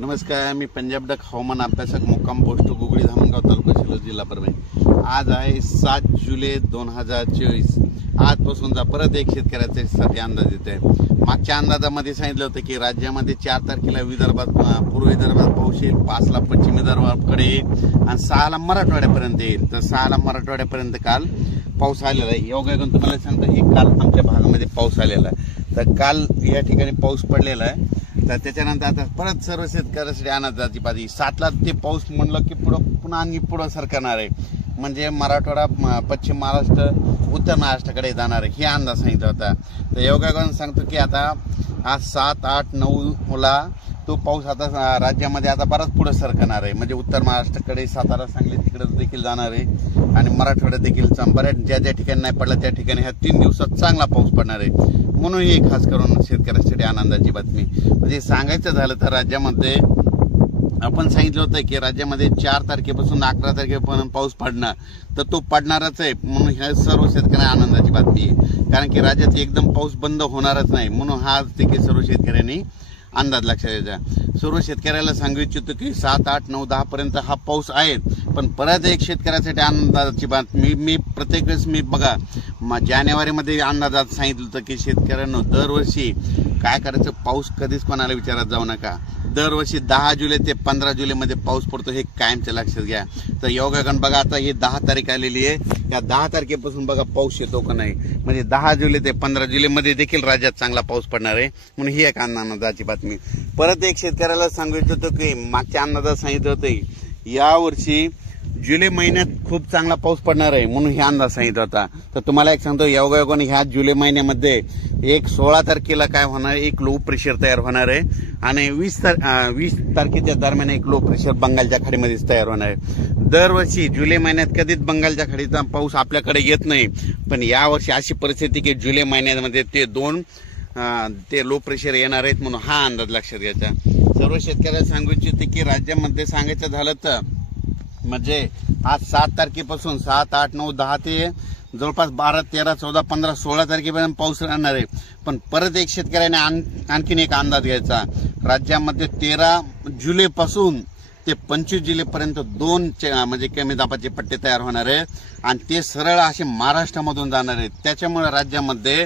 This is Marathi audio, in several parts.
नमस्कार मी पंजाब डक हवामान अभ्यासक मुक्काम पोस्ट गुगळी धामणगाव तालुका शिलो जिल्हा परभणी. आज आहे सात जुलै दोन हजार चोवीस. आजपासूनचा परत एक शेतकऱ्याच्यासाठी अंदाज येत आहे मागच्या अंदाजामध्ये सांगितलं होतं की राज्यामध्ये चार तारखेला विदर्भात पूर्व विदर्भात पाऊस येईल पाचला पश्चिम विदर्भाकडे येईल आणि सहाला मराठवाड्यापर्यंत येईल. तर सहाला मराठवाड्यापर्यंत काल पाऊस आलेला आहे. योगा करून तुम्हाला सांगतो हे काल आमच्या भागामध्ये पाऊस आलेला आहे. तर काल या ठिकाणी पाऊस पडलेला आहे. तर त्याच्यानंतर आता परत सर्व शेतकऱ्यासाठी अनाजाची पाहिजे सातला ते पाऊस म्हणलं की पुढं पुन्हा आणि पुढं सरकणार आहे. म्हणजे मराठवाडा पश्चिम महाराष्ट्र उत्तर महाराष्ट्राकडे जाणार आहे. हे अंदाज सांगितला होता. तर योगा करून सांगतो की आता आज सात आठ नऊला तो पाऊस आता राज्यामध्ये आता बराच पुढं सरकणार आहे. म्हणजे उत्तर महाराष्ट्राकडे सातारा सांगली तिकडं देखील जाणार आहे. आणि मराठवाड्यात देखील बऱ्याच ज्या ज्या ठिकाणी नाही पडला त्या ठिकाणी ह्या तीन दिवसात चांगला पाऊस पडणार आहे. म्हणून ही खास करून शेतकऱ्यांसाठी आनंदाची बातमी. म्हणजे सांगायचं झालं तर राज्यामध्ये आपण सांगितलं होतं की राज्यामध्ये चार तारखेपासून अकरा तारखेपर्यंत पाऊस पडणार. तर तो पडणारच आहे. म्हणून ह्या सर्व शेतकऱ्यांना आनंदाची बातमी आहे. कारण की राज्यात एकदम पाऊस बंद होणारच नाही. म्हणून हा देखील सर्व शेतकऱ्यांनी अंदाज लक्षात द्यायचा सर्व शेतकऱ्याला सांगू इच्छितो की सात आठ नऊ दहापर्यंत हा पाऊस आहे. पण परत एक शेतकऱ्यासाठी आनंदाची बातमी मी प्रत्येक वेळेस मी बघा मग जानेवारीमध्ये अंदाजात सांगितलं होतं की शेतकऱ्यांना दरवर्षी काय करायचं? पाऊस कधीच कोणाला विचारात जाऊ नका. दरवर्षी दहा जुलै ते पंधरा जुलैमध्ये पाऊस पडतो हे कायमच्या लक्षात घ्या. तर योगागण बघा आता ही दहा तारीख आलेली आहे. या दहा तारखेपासून बघा पाऊस येतो का नाही. म्हणजे दहा जुलै ते पंधरा जुलैमध्ये देखील राज्यात चांगला पाऊस पडणार आहे. म्हणून ही एक अंदाजाची बातमी. परत एक शेतकऱ्याला सांगू इच्छितो की मागच्या अंदाजात सांगितलं होतं यावर्षी जुलै महिन्यात खूप चांगला पाऊस पडणार आहे म्हणून हे अंदाज सांगितला होता. तर तुम्हाला एक सांगतो योगायोगाने ह्या जुलै महिन्यामध्ये एक सोळा तारखेला काय होणार आहे एक लो प्रेशर तयार होणार आहे. आणि वीस तार वीस तारखेच्या दरम्यान एक लो प्रेशर बंगालच्या खाडीमध्येच तयार होणार आहे. दरवर्षी जुलै महिन्यात कधीच बंगालच्या खाडीचा पाऊस आपल्याकडे येत नाही. पण यावर्षी अशी परिस्थिती की जुलै महिन्यामध्ये ते दोन ते लो प्रेशर येणार आहेत म्हणून हा अंदाज लक्षात घ्यायचा. सर्व शेतकऱ्याला सांगू इच्छिते की राज्यामध्ये सांगायचं झालं तर म्हणजे आज सात तारखेपासून सात आठ नऊ दहा ते जवळपास बारा तेरा चौदा पंधरा सोळा तारखेपर्यंत पाऊस राहणार आहे. पण परत एक शेतकऱ्याने आण आणखीन एक अंदाज घ्यायचा. राज्यामध्ये तेरा जुलैपासून ते पंचवीस जुलैपर्यंत दोन म्हणजे कमी दाबाचे पट्टे तयार होणार आहे. आणि ते सरळ असे महाराष्ट्रामधून जाणार आहेत. त्याच्यामुळे राज्यामध्ये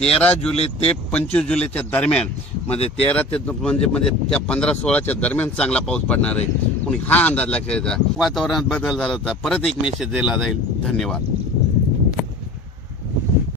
तेरा जुलै ते पंचवीस जुलैच्या दरम्यान म्हणजे तेरा ते म्हणजे म्हणजे त्या पंधरा सोळाच्या दरम्यान चांगला पाऊस पडणार आहे. कुणी हा अंदाज लक्षात येतात वातावरणात बदल झाला होता. परत एक मेसेज दिला जाईल. धन्यवाद.